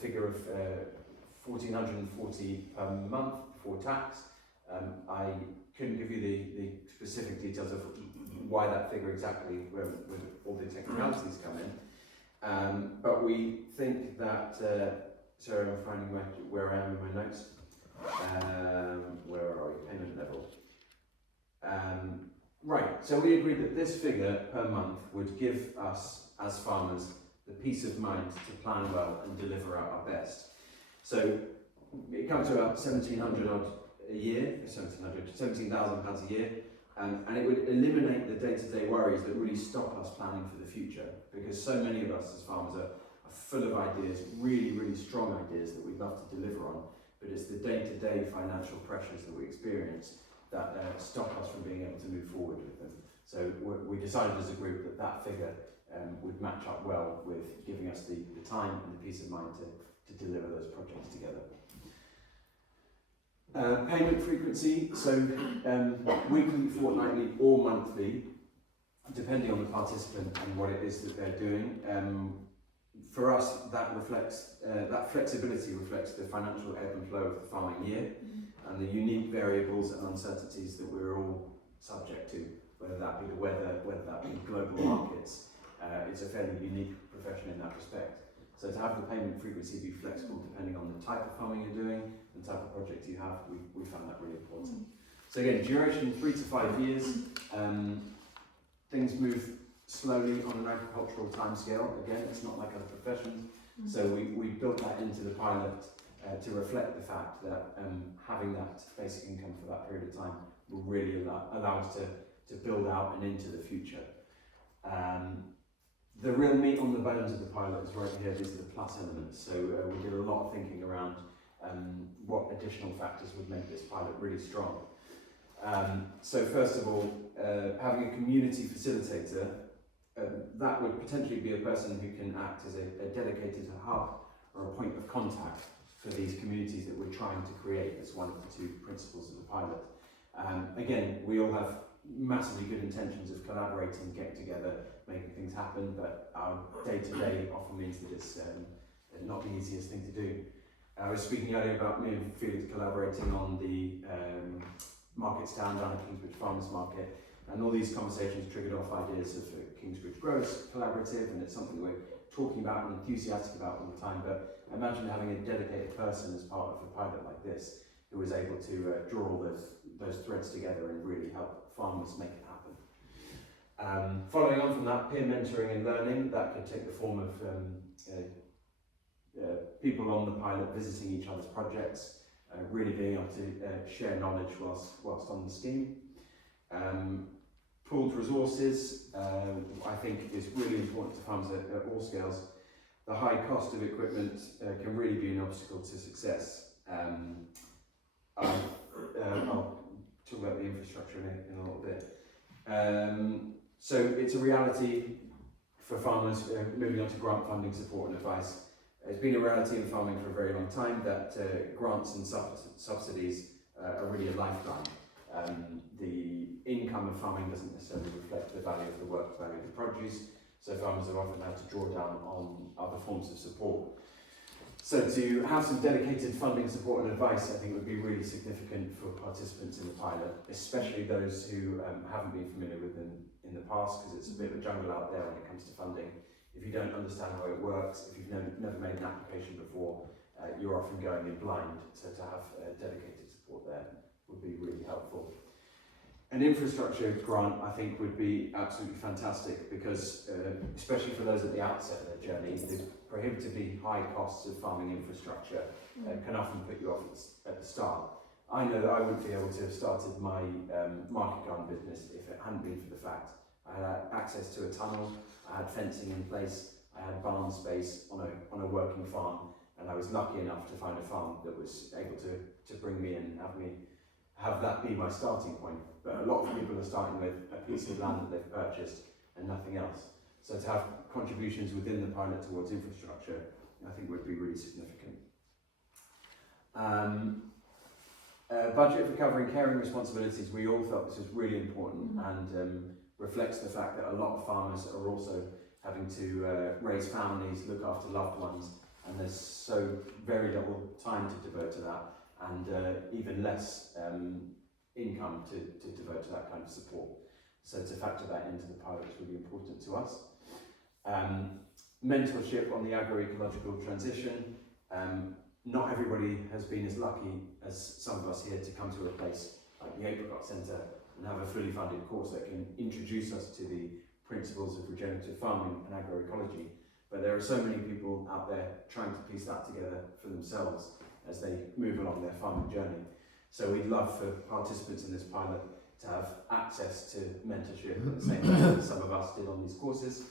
figure of $1,440 per month before tax. I couldn't give you the specific details of why that figure exactly, with all the technicalities come in. But we think that, sorry, I'm finding where I am in my notes. Where are we? Payment level. Right, so we agreed that this figure per month would give us, as farmers, the peace of mind to plan well and deliver out our best. So it comes to about £1,700 odd a year, £17,000 a year, and it would eliminate the day-to-day worries that really stop us planning for the future, because so many of us as farmers are full of ideas, really, really strong ideas that we'd love to deliver on, but it's the day-to-day financial pressures that we experience that stop us from being able to move forward with them. So we decided as a group that that figure would match up well with giving us the time and the peace of mind to deliver those projects together. Payment frequency, so weekly, fortnightly or monthly, depending on the participant and what it is that they're doing. For us, that flexibility reflects the financial ebb and flow of the farming year and the unique variables and uncertainties that we're all subject to, whether that be the weather, whether that be global markets. It's a fairly unique profession in that respect. So to have the payment frequency be flexible depending on the type of farming you're doing and the type of project you have, we found that really important. So again, duration 3 to 5 years. Things move slowly on an agricultural timescale. Again, it's not like other professions. So we built that into the pilot to reflect the fact that having that basic income for that period of time will really allow us to build out and into the future. The real meat on the bones of the pilot is right here. These are the plus elements. So we did a lot of thinking around what additional factors would make this pilot really strong. So first of all, having a community facilitator, that would potentially be a person who can act as a dedicated hub or a point of contact for these communities that we're trying to create as one of the two principles of the pilot. Again, we all have massively good intentions of collaborating, getting together, making things happen, but our day-to-day often means that it's not the easiest thing to do. I was speaking earlier about me and Felix collaborating on the market stand down at Kingsbridge Farmers Market, and all these conversations triggered off ideas of Kingsbridge Growers Collaborative, and it's something we're talking about and enthusiastic about all the time. But imagine having a dedicated person as part of a pilot like this who was able to draw all those threads together and really help farmers make it happen. Following on from that, peer mentoring and learning, that could take the form of people on the pilot visiting each other's projects, really being able to share knowledge whilst on the scheme. Pooled resources, I think is really important to farmers at all scales. The high cost of equipment can really be an obstacle to success. I'll talk about the infrastructure in a little bit. So it's a reality for farmers moving on to grant funding, support and advice. It's been a reality in farming for a very long time that grants and subsidies are really a lifeline. The income of farming doesn't necessarily reflect the value of the work, the value of the produce, so farmers have often had to draw down on other forms of support. So to have some dedicated funding, support and advice, I think would be really significant for participants in the pilot, especially those who haven't been familiar with them in the past, because it's a bit of a jungle out there when it comes to funding. If you don't understand how it works, if you've never made an application before, you're often going in blind, so to have dedicated support there would be really helpful. An infrastructure grant, I think, would be absolutely fantastic because, especially for those at the outset of their journey, the prohibitively high costs of farming infrastructure can often put you off at the start. I know that I wouldn't be able to have started my market garden business if it hadn't been for the fact I had access to a tunnel, I had fencing in place, I had barn space on a working farm, and I was lucky enough to find a farm that was able to bring me in and have that be my starting point. But a lot of people are starting with a piece of land that they've purchased and nothing else. So to have contributions within the pilot towards infrastructure, I think would be really significant. Budget for covering caring responsibilities, we all felt this was really important and reflects the fact that a lot of farmers are also having to raise families, look after loved ones, and there's so very little time to devote to that, and even less income to devote to that kind of support. So to factor that into the pilot is really important to us. Mentorship on the agroecological transition. Not everybody has been as lucky as some of us here to come to a place like the Apricot Centre and have a fully funded course that can introduce us to the principles of regenerative farming and agroecology. But there are so many people out there trying to piece that together for themselves as they move along their farming journey. So we'd love for participants in this pilot to have access to mentorship at the same time that some of us did on these courses,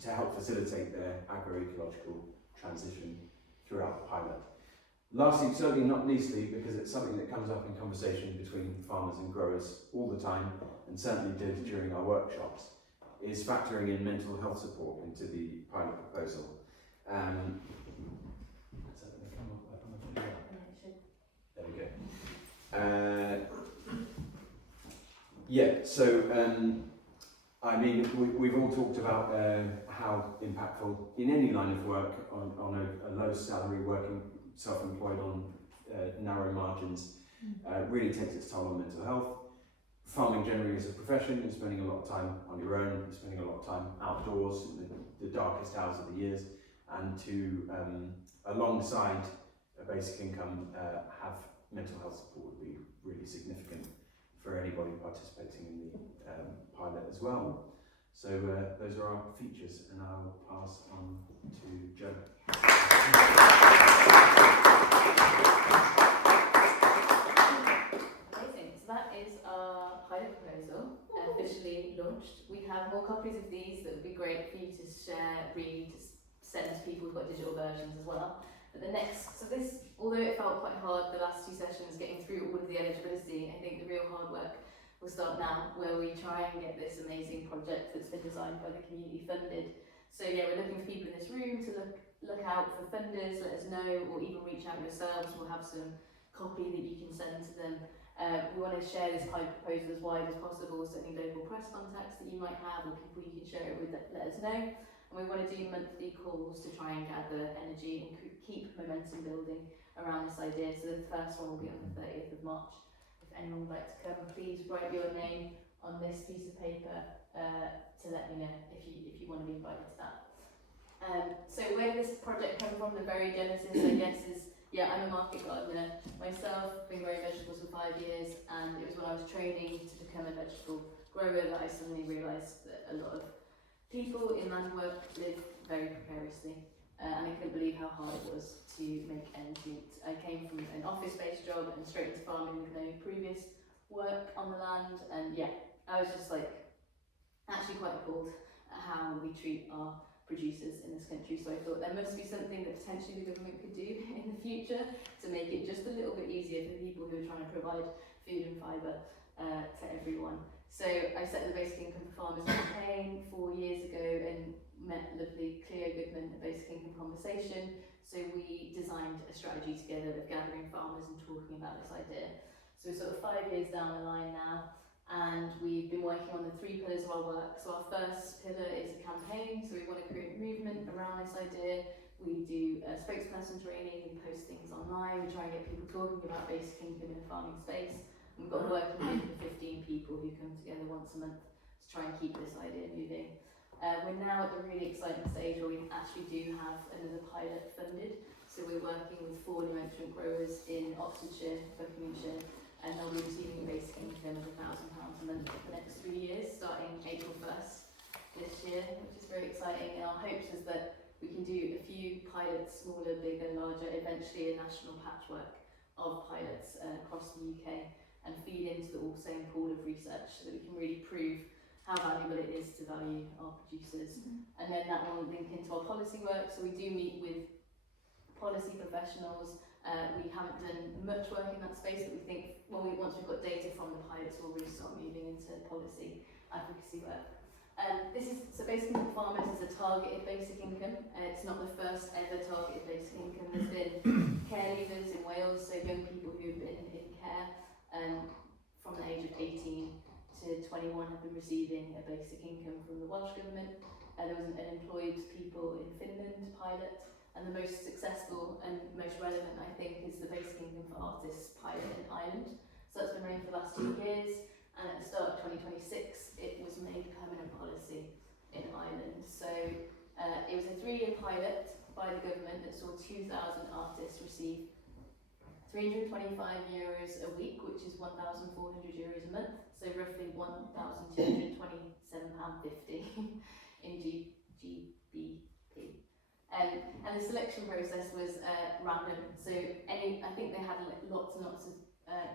to help facilitate their agroecological transition throughout the pilot. Lastly, certainly not leastly, because it's something that comes up in conversation between farmers and growers all the time, and certainly did during our workshops, is factoring in mental health support into the pilot proposal. There we go. Yeah, so I mean, we've all talked about how impactful in any line of work on a low salary, working self-employed on narrow margins, really takes its toll on mental health. Farming generally as a profession, you're spending a lot of time on your own, you're spending a lot of time outdoors in the darkest hours of the years, and to, alongside a basic income, have mental health support would be really significant for anybody participating in the pilot as well. So those are our features, and I'll pass on to Joe. Amazing. So that is our pilot proposal, officially launched. We have more copies of these that would be great for you to share, read, send to people. We've got digital versions as well. But the next, so this, although it felt quite hard the last two sessions getting through all of the eligibility, I think the real hard work will start now, where we try and get this amazing project that's been designed by the community funded. So yeah, we're looking for people in this room to look out for funders, let us know, or even reach out yourselves. We'll have some copy that you can send to them. We want to share this pilot proposal as wide as possible, so any local press contacts that you might have or people you can share it with, let us know. And we want to do monthly calls to try and gather energy and keep momentum building around this idea. So the first one will be on the 30th of March. If anyone would like to come, please write your name on this piece of paper to let me know if you want to be invited to that. So where this project came from, the very genesis, I guess, is, yeah, I'm a market gardener myself, been growing vegetables for 5 years, and it was when I was training to become a vegetable grower that I suddenly realised that a lot of people in land work live very precariously, and I couldn't believe how hard it was to make ends meet. I came from an office-based job and straight into farming with no previous work on the land, and yeah, I was just like actually quite appalled at how we treat our producers in this country. So I thought there must be something that potentially the government could do in the future to make it just a little bit easier for the people who are trying to provide food and fibre to everyone. So I set the Basic Income for Farmers campaign 4 years ago and met lovely Cleo Goodman at Basic Income Conversation. So we designed a strategy together of gathering farmers and talking about this idea. So we're sort of 5 years down the line now, and we've been working on the 3 pillars of our work. So our first pillar is a campaign, so we want to create movement around this idea. We do spokesperson training, we post things online, we try and get people talking about basic income in a farming space. And we've got a working group of 15 people who come together once a month to try and keep this idea moving. We're now at the really exciting stage where we actually do have another pilot funded. So we're working with 4 new entrant growers in Oxfordshire, Buckinghamshire, and they'll be receiving a basic income of £1,000 a month for the next 3 years, starting April 1st this year, which is very exciting. And our hopes is that we can do a few pilots, smaller, bigger, larger, eventually a national patchwork of pilots across the UK, and feed into the same pool of research so that we can really prove how valuable it is to value our producers. And then that will link into our policy work. So we do meet with policy professionals. We haven't done much work in that space, but we think once we've got data from the pilots, we'll really start moving into policy advocacy work. So Basic Income Farmers is a targeted basic income. It's not the first ever targeted basic income. There's been care leavers in Wales, so young people who've been in care from the age of 18 to 21 have been receiving a basic income from the Welsh Government. There was an unemployed people in Finland pilot, And the most successful and most relevant, I think, is the Basic Income for Artists pilot in Ireland. So that's been running for the last 2 years, and at the start of 2026, it was made permanent policy in Ireland. So it was a 3-year pilot by the government that saw 2,000 artists receive €325 a week, which is €1,400 a month, so roughly £1,227.50 in GBP. And the selection process was random, so I think they had lots and lots of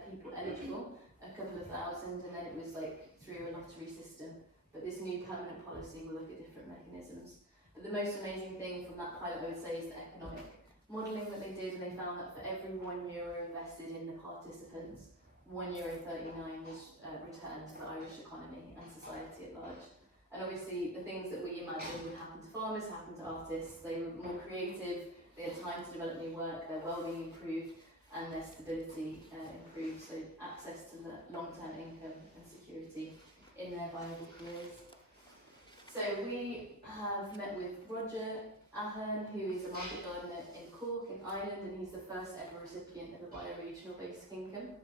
people eligible, a couple of thousand, and then it was like through a lottery system. But this new permanent policy will look at different mechanisms. But the most amazing thing from that pilot, I would say, is the economic modelling that they did, and they found that for every €1 invested in the participants, €1.39 was returned to the Irish economy and society at large. And obviously the things that we imagine would happen to farmers happened to artists. They were more creative, they had time to develop new work, their well-being improved, and their stability improved, so access to the long-term income and security in their viable careers. So we have met with Roger Ahern, who is a market gardener in Cork in Ireland, and he's the first ever recipient of a bioregional basic income.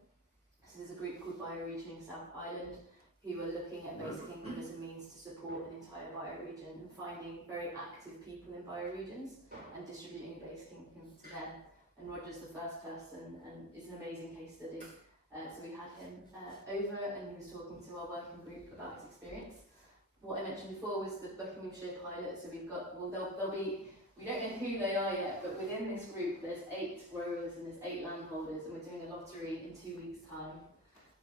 So there's a group called Bioregion in South Ireland who are looking at basic income as a means to support an entire bioregion and finding very active people in bioregions and distributing basic income to them. And Roger's the first person, and it's an amazing case study. So we had him over, and he was talking to our working group about his experience. What I mentioned before was the Buckinghamshire pilot. So we've got, well, there'll be, we don't know who they are yet, but within this group there's 8 growers and there's 8 landholders, and we're doing a lottery in 2 weeks' time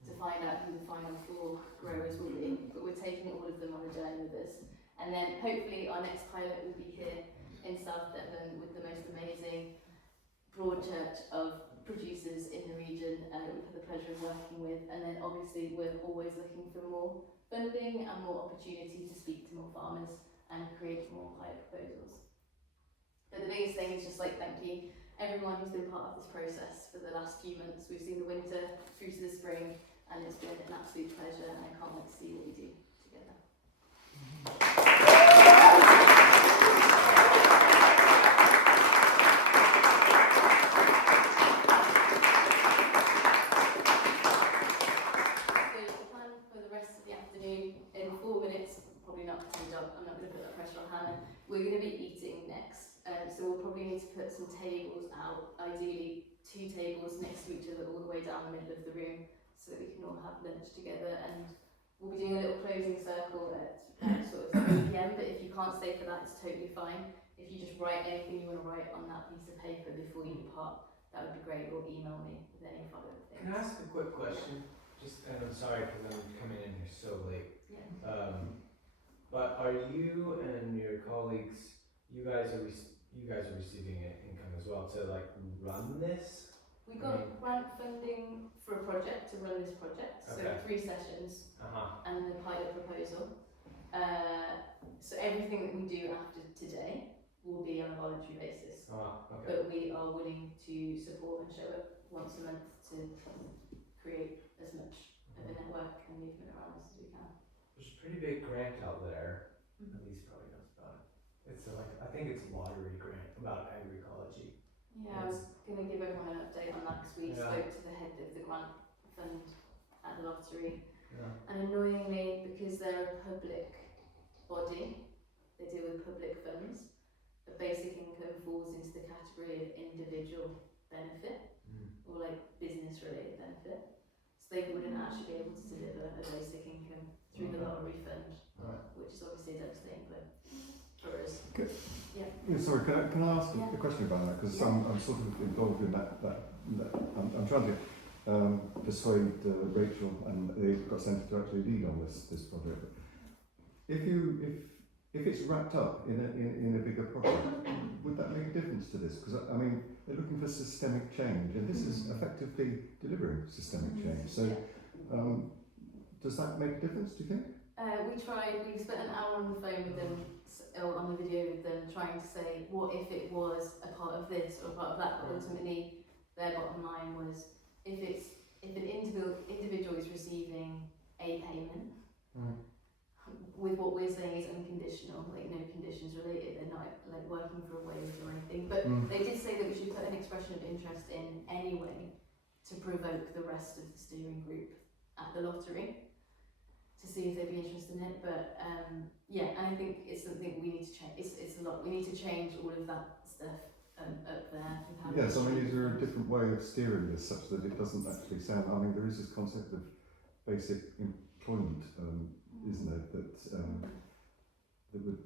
to find out who the final 4 growers will be. But we're taking all of them on a journey with us. And then hopefully our next pilot will be here in South Devon with the most amazing broad church of producers in the region that we've had the pleasure of working with. And then obviously we're always looking for more funding and more opportunity to speak to more farmers and create more pilot proposals. But the biggest thing is just like thank you everyone who's been part of this process for the last few months. We've seen the winter through to the spring, and it's been an absolute pleasure, and I can't wait to see what we do together. So the plan for the rest of the afternoon, in 4 minutes, probably not, I'm not going to put that pressure on Hannah, we're going to be eating next. So we'll probably need to put some tables out, ideally 2 tables next to each other all the way down the middle of the room, so that we can all have lunch together. And we'll be doing a little closing circle at sort of 3 PM, but if you can't stay for that, it's totally fine. If you just write anything you want to write on that piece of paper before you depart, that would be great, or email me with any follow-up things. Can I ask a quick question? Just, and I'm sorry because I'm coming in here so late. Yeah. But are you and your colleagues, you guys are receiving income as well to like run this? We got grant funding for a project to run this project, so 3 sessions and the pilot proposal. So everything that we do after today will be on a voluntary basis, but we are willing to support and show up once a month to create as much of a network and movement around us as we can. There's a pretty big grant out there. Elise probably knows about it. It's like, I think it's a lottery grant about agroecology. Yeah, I was going to give everyone an update on that because we spoke to the head of the grant fund at the lottery. And annoyingly, because they're a public body, they deal with public funds, the basic income falls into the category of individual benefit or like business related benefit. So they wouldn't actually be able to deliver a basic income through the lottery fund, which is obviously a devastating blow for us. Yeah, sorry, can I ask a question about that? Because I'm sort of involved in that I'm trying to persuade Rachel, and they've got Centre to actually lead on this project. But if it's wrapped up in a bigger project, would that make a difference to this? Because I mean, they're looking for systemic change, and this is effectively delivering systemic change. So, does that make a difference? Do you think? We spent an hour on the phone with them, or on the video with them, trying to say, what if it was a part of this or a part of that, but ultimately their bottom line was, if an individual is receiving a payment, with what we're saying is unconditional, like no conditions related. They're not like working for a wage or anything. But they did say that we should put an expression of interest in anyway to provoke the rest of the steering group at the lottery to see if they'd be interested in it. But yeah, and I think it's something we need to change. It's a lot. We need to change all of that stuff up there. With how Yes, I mean, is there a different way of steering this such that it doesn't actually sound? I mean, there is this concept of basic employment, isn't there, that would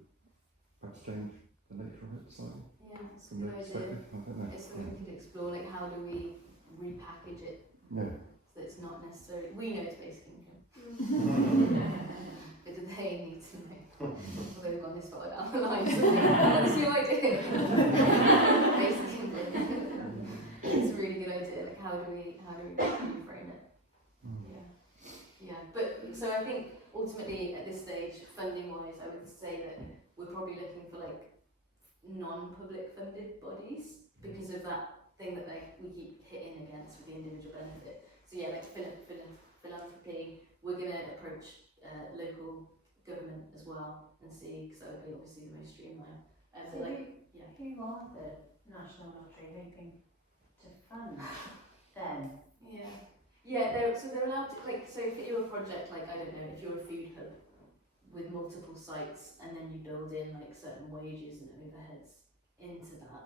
perhaps change the nature of it slightly Yeah, it's a from good their idea. perspective. I don't know. It's something we could explore. Like, how do we repackage it Yeah. so that it's not necessarily. We know it's basic income, but do they need to know? Although we've gone this far down the line, what's your idea? Basic income. It's a really good idea. Like, how do we reframe it? Yeah. But so I think ultimately at this stage, funding wise, I would say that we're probably looking for like non-public funded bodies because of that thing that we keep hitting against with the individual benefit. So yeah, like philanthropy, we're going to approach local government as well and see, because that would be obviously the most streamlined. So who are the National Lottery hoping to fund then? Yeah, they're allowed to, like, so if you're a project, like, I don't know, if you're a food hub with multiple sites and then you build in like certain wages and overheads into that.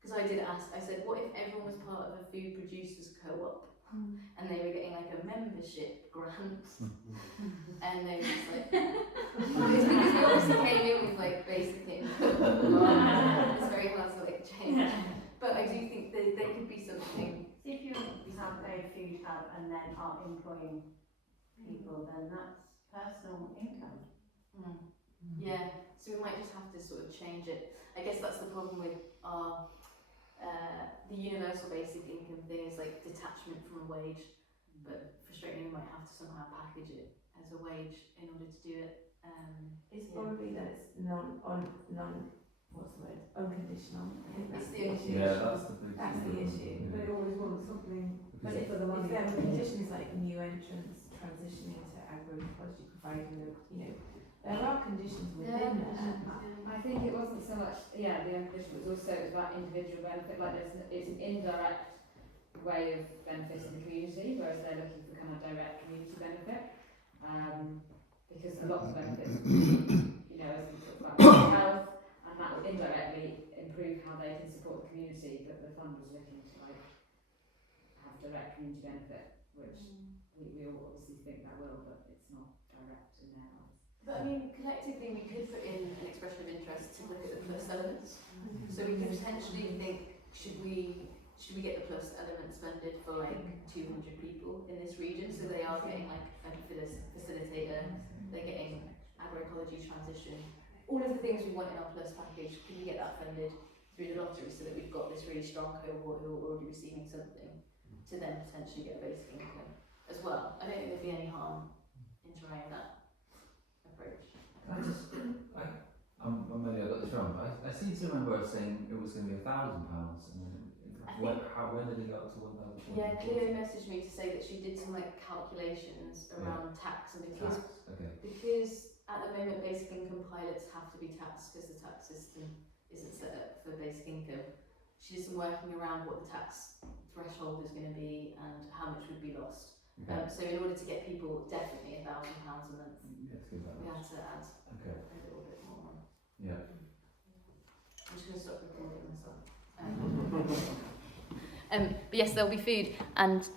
Because I did ask, I said, what if everyone was part of a food producers co-op and they were getting like a membership grant and they were just like, it's because we obviously came in with like basic income. It's very hard to like change. But I do think there could be something. If you have a food hub and then are employing people, then that's personal income. Yeah, so we might just have to sort of change it. I guess that's the problem with our the universal basic income thing is like detachment from a wage, but frustratingly we might have to somehow package it as a wage in order to do it. It's probably that it's unconditional. I think It's that's the issue. Yeah, that's the big That's the issue. They always want something But if for the money. their condition is like new entrants transitioning to agroecology, providing the, there are conditions within there. I think it wasn't so much, the unconditional, it was also about individual benefit, like it's an indirect way of benefiting the community, whereas they're looking for kind of direct community benefit. Because a lot of benefits, as we talked about health, and that would indirectly improve how they can support the community, but the fund was looking to like have direct community benefit, which we all obviously think that will, but it's not direct in their eyes. But I mean, collectively we could put in an expression of interest to look at the plus elements. So we could potentially think, should we get the plus elements funded for like 200 people in this region, so they are getting like a facilitator, they're getting agroecology transition, all of the things we want in our plus package. Can we get that funded through the lottery so that we've got this really strong cohort who are already receiving something to then potentially get a basic income as well? I don't think there'd be any harm in trying that approach. Maybe I got this wrong, but I seem to remember us saying it was going to be £1,000, and then when did it go up to 1,000? Yeah, Cleo messaged me to say that she did some like calculations around tax, and because at the moment basic income pilots have to be taxed because the tax system isn't set up for basic income. She did some working around what the tax threshold is going to be and how much would be lost. So in order to get people definitely £1,000 a month, we have to add a little bit more on. Yeah. I'm just going to stop recording myself. But yes, there'll be food, and